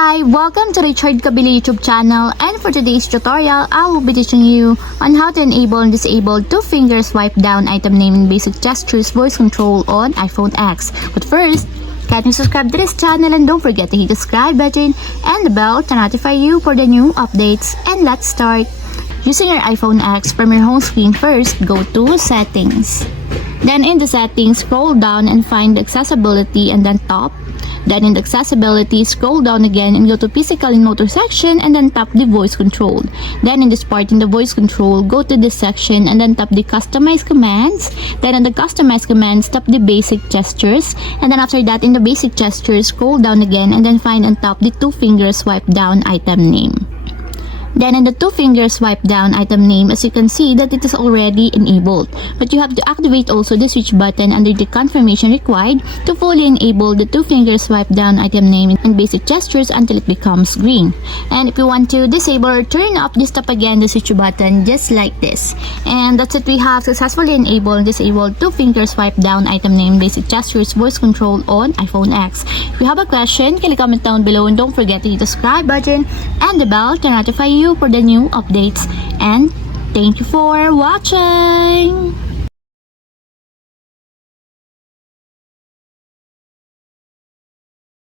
Hi, welcome to Richard Kabili YouTube channel, and for today's tutorial, I will be teaching you on how to enable and disable two-finger swipe down item name and basic gestures voice control on iPhone X. But first, kindly subscribe to this channel and don't forget to hit the subscribe button and the bell to notify you for the new updates. And let's start. Using your iPhone X, from your home screen first, go to Settings. Then in the settings, scroll down and find the accessibility and then top. Then in the accessibility, scroll down again and go to physical and motor section and then tap the voice control. Then in this part in the voice control, go to this section and then tap the customize commands. Then in the customize commands, tap the basic gestures. And then after that, in the basic gestures, scroll down again and then find on top the two-finger swipe down item name. Then in the two-finger swipe down item name, as you can see that it is already enabled. But you have to activate also the switch button under the confirmation required to fully enable the two-finger swipe down item name and basic gestures until it becomes green. And if you want to disable or turn off, just tap again the switch button just like this. And that's it, we have successfully enabled and disabled two-finger swipe down item name basic gestures voice control on iPhone X. If you have a question, kindly comment down below and don't forget to hit the subscribe button and the bell to notify you for the new updates. And thank you for watching.